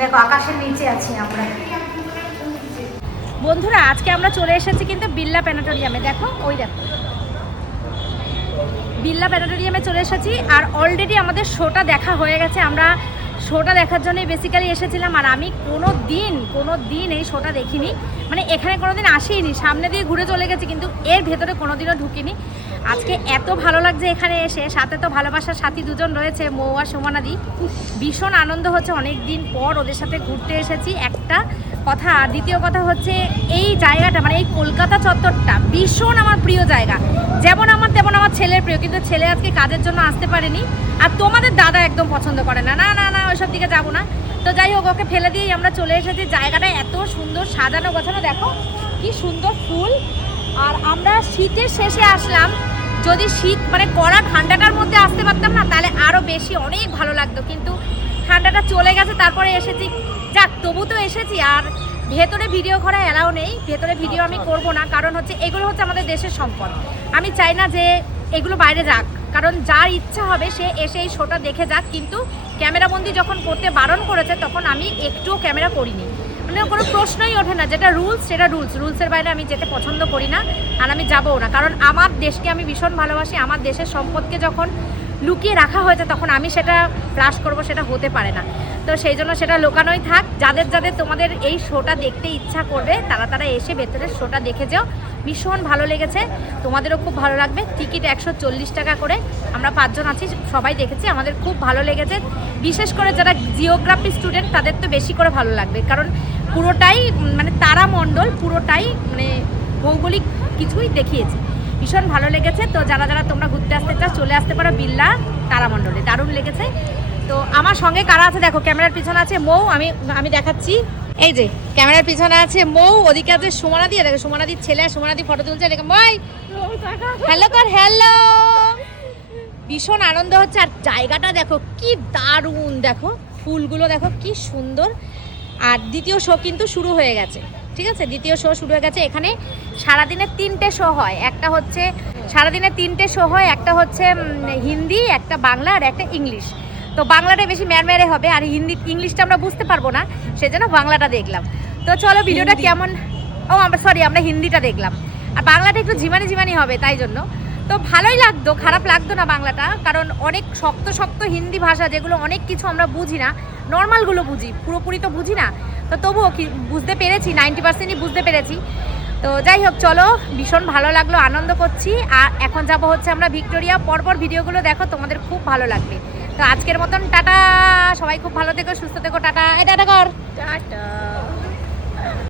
দেখো আকাশের নিচে আছি আমরা। বন্ধুরা আজকে আমরা চলে এসেছি কিন্তু বিড়লা প্ল্যানেটোরিয়ামে। দেখো ওই দেখো বিড়লা প্ল্যানেটোরিয়ামে চলে এসেছি। আর অলরেডি আমাদের শোটা দেখা হয়ে গেছে। আমরা শোটা দেখার জন্যই বেসিক্যালি এসেছিলাম। আর আমি কোনো দিন এই শোটা দেখিনি, মানে এখানে কোনো দিন আসিনি, সামনে দিয়ে ঘুরে চলে গেছি, কিন্তু এর ভেতরে কোনো দিনও ঢুকিনি। আজকে এত ভালো লাগছে এখানে এসে, সাথে তো ভালোবাসার সাথী দুজন রয়েছে, মৌ আর সুমনাদি। ভীষণ আনন্দ হচ্ছে, অনেক দিন পর ওদের সাথে ঘুরতে এসেছি একটা কথা। আর দ্বিতীয় কথা হচ্ছে এই জায়গাটা, মানে এই কলকাতা চত্বরটা ভীষণ আমার প্রিয় জায়গা। যেমন আমার তেমন আমার ছেলের প্রিয়, কিন্তু ছেলে আজকে কাজের জন্য আসতে পারেনি। আর তোমাদের দাদা একদম পছন্দ করে না, না না না ওইসব দিকে যাবো না। তো যাই হোক, ওকে ফেলে দিয়েই আমরা চলে এসেছি। জায়গাটা এত সুন্দর সাজানো গোছানো, দেখো কি সুন্দর ফুল। আর আমরা শীতের শেষে আসলাম, যদি শীত মানে কড়া ঠান্ডাটার মধ্যে আসতে পারতাম না তাহলে আরও বেশি অনেক ভালো লাগতো, কিন্তু ঠান্ডাটা চলে গেছে তারপরে এসেছি। যাক, তবু তো এসেছি। আর ভেতরে ভিডিও করা এলাও নেই, ভেতরে ভিডিও আমি করব না, কারণ হচ্ছে এগুলো হচ্ছে আমাদের দেশের সম্পদ। আমি চাই না যে এগুলো বাইরে যাক, কারণ যার ইচ্ছা হবে সে এসে এই শোটা দেখে যাক। কিন্তু ক্যামেরাবন্দি যখন করতে বারণ করেছে তখন আমি একটুও ক্যামেরা করিনি, মানে কোনো প্রশ্নই ওঠে না। যেটা রুলস সেটা রুলসের বাইরে আমি যেতে পছন্দ করি না, আর আমি যাবও না। কারণ আমার দেশকে আমি ভীষণ ভালোবাসি। আমার দেশের সম্পদকে যখন লুকিয়ে রাখা হয়েছে তখন আমি সেটা ফ্লাশ করব, সেটা হতে পারে না। তো সেই জন্য সেটা লোকানোই থাক। যাদের তোমাদের এই শোটা দেখতে ইচ্ছা করবে তারা এসে ভেতরের শোটা দেখে যাও। ভীষণ ভালো লেগেছে, তোমাদেরও খুব ভালো লাগবে। টিকিট 140 টাকা করে, আমরা 5 জন আছি, সবাই দেখেছি, আমাদের খুব ভালো লেগেছে। বিশেষ করে যারা জিওগ্রাফি স্টুডেন্ট তাদের তো বেশি করে ভালো লাগবে, কারণ পুরোটাই মানে তারামণ্ডল, পুরোটাই মানে ভৌগোলিক কিছুই দেখিয়েছে। ভীষণ ভালো লেগেছে। তো যারা তোমরা ঘুরতে আসতে চাও চলে আসতে পারো বিড়লা তারামণ্ডলে, দারুণ লেগেছে। তো আমার সঙ্গে কারা আছে দেখো, ক্যামেরার পিছনে আছে মৌ, আমি দেখাচ্ছি, এই যে ক্যামেরার পিছনে আছে মৌ, ওদিকে আছে সুমনাদি, দেখো সুমনাদির ছেলে, সুমনাদি ফটো তুলছে, দেখো মই হ্যালো কর, হ্যালো। ভীষণ আনন্দ হচ্ছে। আর জায়গাটা দেখো কি দারুণ, দেখো ফুলগুলো দেখো কি সুন্দর। আর দ্বিতীয় শো কিন্তু শুরু হয়ে গেছে, ঠিক আছে, দ্বিতীয় শো শুরু হয়ে গেছে। এখানে সারাদিনে 3টে শো হয়, একটা হচ্ছে সারাদিনে 3টে শো হয়, একটা হচ্ছে হিন্দি, একটা বাংলা আর একটা ইংলিশ। তো বাংলাটা বেশি ম্যারম্যারে হবে, আর ইংলিশটা আমরা বুঝতে পারবো না, সেজন্য বাংলাটা দেখলাম। তো চলো ভিডিওটা কেমন, আমরা হিন্দিটা দেখলাম, আর বাংলাটা একটু ঝিমানি হবে, তাই জন্য তো ভালোই লাগতো, খারাপ লাগতো না বাংলাটা, কারণ অনেক শক্ত হিন্দি ভাষা, যেগুলো অনেক কিছু আমরা বুঝি না, নর্মালগুলো বুঝি, পুরোপুরি তো বুঝি না। তো তবুও বুঝতে পেরেছি, 90%ই বুঝতে পেরেছি। তো যাই হোক, চলো, ভীষণ ভালো লাগলো, আনন্দ করছি। আর এখন যাব হচ্ছে আমরা ভিক্টোরিয়া। পরপর ভিডিওগুলো দেখো, তোমাদের খুব ভালো লাগবে। তো আজকের মতন টাটা, সবাই খুব ভালো থেকো, সুস্থ থেকো, টাটা, টাটা কর, টাটা।